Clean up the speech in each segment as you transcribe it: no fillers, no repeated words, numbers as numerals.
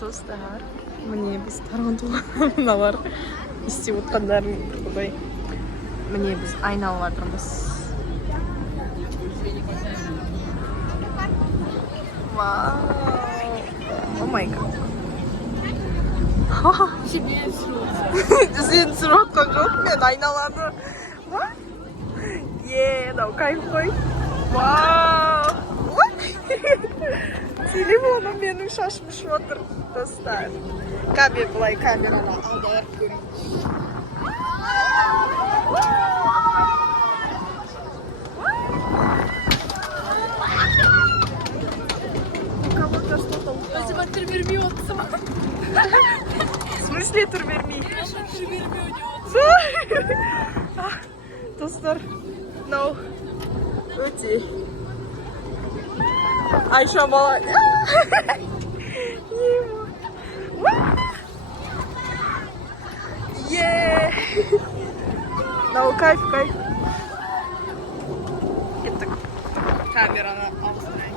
Достар. Мне біз тарантула мыналар істеп отқандарын құдай. Міне біз айналып жатырмыз. Вау. О май гад. Сен түсіріп отқан жоқ мен айналаны. Мынау кайф қой. Вау. Телефоным менің шашым ұшып отыр, достар. Былай камераны алдарып көрейін. Кому-то что-то упало. Өзіма түр бермей отсым. В смысле түр бермей? Түр бермей Достар, мынау өте. Айша бала. Мынау кайф. Кеттік. Камераны ауыстырайын.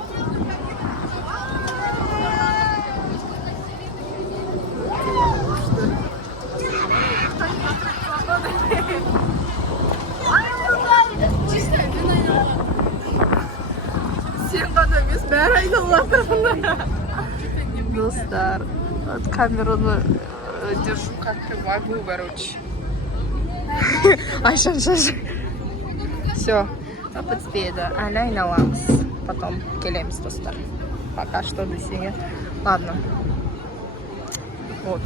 Сен ғана емес, бәрі айналып жатыр. Достар, камераны держу как-то могу, короче. Айша. Все, подспеда. Айналамыз. Потом келеміз, достар. Пока что до сего. Ладно. Вот.